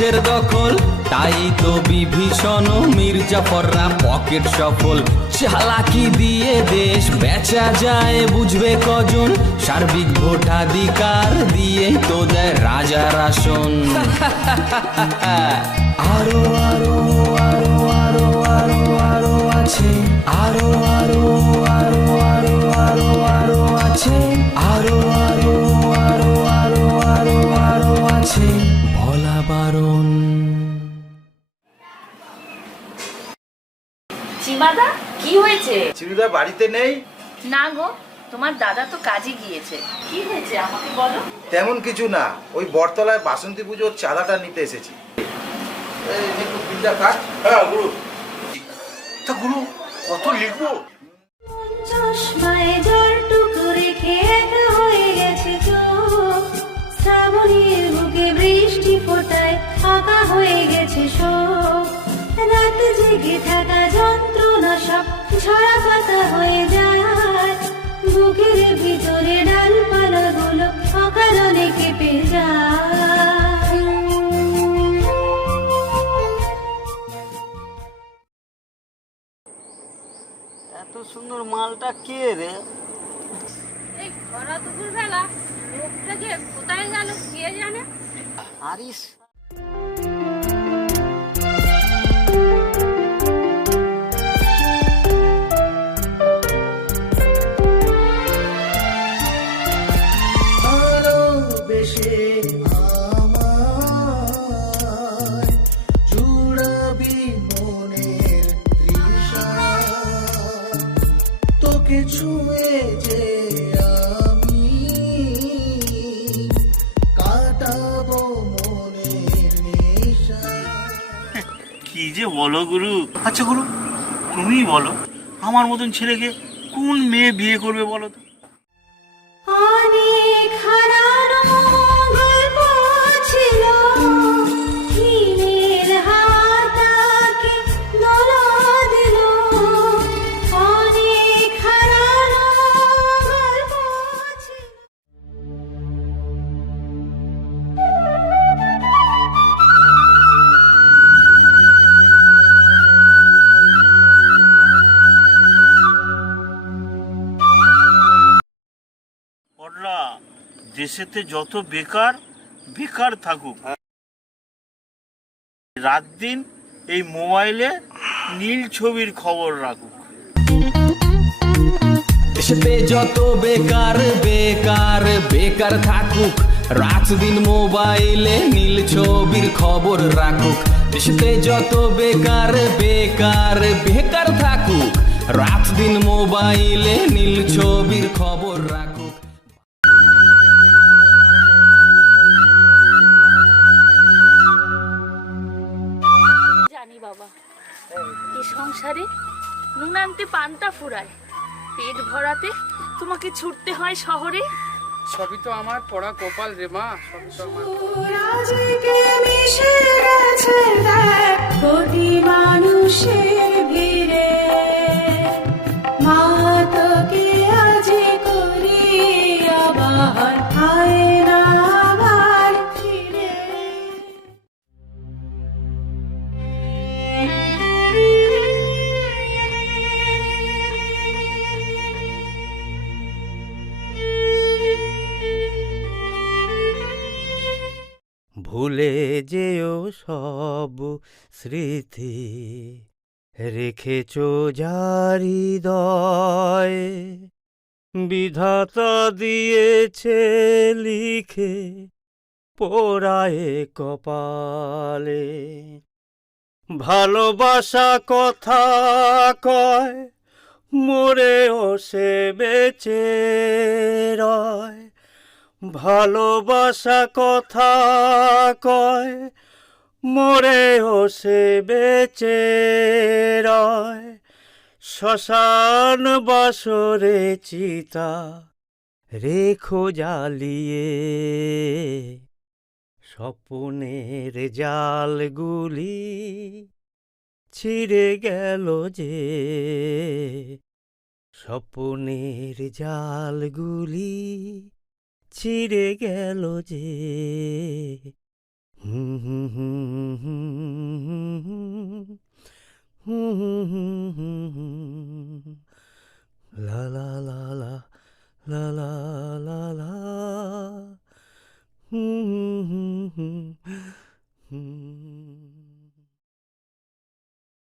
দেশের দখল, তাই তো বিভীষণ মির্জাফররা পকেট সফল। চালাকি দিয়ে দেশ বেচা যায় বুঝবে কজন, সার্বিক ভোটাধিকার দিয়ে তো দেয় রাজার আসন। আরো আরো আরো আরো আরো আরো আছে, আরো আরো আরো আরো আরো আরো আছে, আরো আরো আরো আরো আরো আরো আছে, বলা বারণ। চিমাদা কি হয়েছে? চিরুদা বাড়িতে নেই? না গো, তোমার দাদা তো কাজে গিয়েছে। কি হয়েছে আমাকে বলো। তেমন কিছু না, ওই বটতলায় বাসন্তী পুজোর চাঁদাটা নিতে এসেছি। হ্যাঁ গুরু। তা গুরু কত লিখবো? চশমায় জলটুকু রেখে একা হয়ে গেছে চোখ, শ্রাবণীর বুকে বৃষ্টি ফোটায় ফাঁকা হয়ে গেছে শোক, রাত জেগে থাকা যন্ত্রণা সব ঝরা পাতা হয়ে যায়, বুকের ভিতরে ডালপালাগুলো অকারণে কেঁপে যায়। এত সুন্দর মালটা কে রে? এই খরা দুপুর বেলা লোকটা যে কোথায় গেল কে জানে। আরিস ছুঁয়ে যে আমি কাটাবো মনের নেশা। কি যে বলো গুরু। আচ্ছা গুরু, তুমিই বলো, আমার মতন ছেলেকে কোন মেয়ে বিয়ে করবে বলো তো? অনেক হারানো গল্প ছিল, হিমের হাতাকে দোলা দিল, অনেক হারানো গল্প ছিল। পড়লা, দেশেতে যত বেকার বেকার থাকুক, রাত দিন এই মোবাইলে নীল ছবির খবর রাখুক। দেশেতে যত বেকার বেকার বেকার থাকুক, রাত দিন মোবাইলে নীল ছবির খবর রাখুক। দেশেতে যত বেকার বেকার বেকার থাকুক, রাত দিন মোবাইলে নীল ছবির খবর রাখুক। জানি বাবা, এ সংসারে নুন আনতে পান্তা ফুরায়, পেট ভরাতে তোমাকে ছুটতে হয় শহরে। সবই তো আমার পড়া কপাল রে মা, সবই তো আমার। আজকে মিশে গেছে দেখ কোটি মানুষের ভিড়ে, মা তোকে আজ করি আবার আয় না আবার ফিরে। ভুলে যেও সব স্মৃতি, রেখেছো যার হৃদয়ে, বিধাতা দিয়েছে লিখে পোড়ায়ে কপালে। ভালোবাসা কথা কয়, মরেও সে বেঁচে রয়। ভালোবাসা কথা কয়, মরেও সে বেঁচে রয়। শ্মশান বাসরে চিতা রেখো জ্বালিয়ে, স্বপ্নের জালগুলি ছিঁড়ে গেল যে, স্বপ্নের জালগুলি ছিঁড়ে গেল যে, হুম হুম হুম হুম হুম হুম হুম হুম লা লা লা লা লা লা লা লা হুম হুম হুম হুম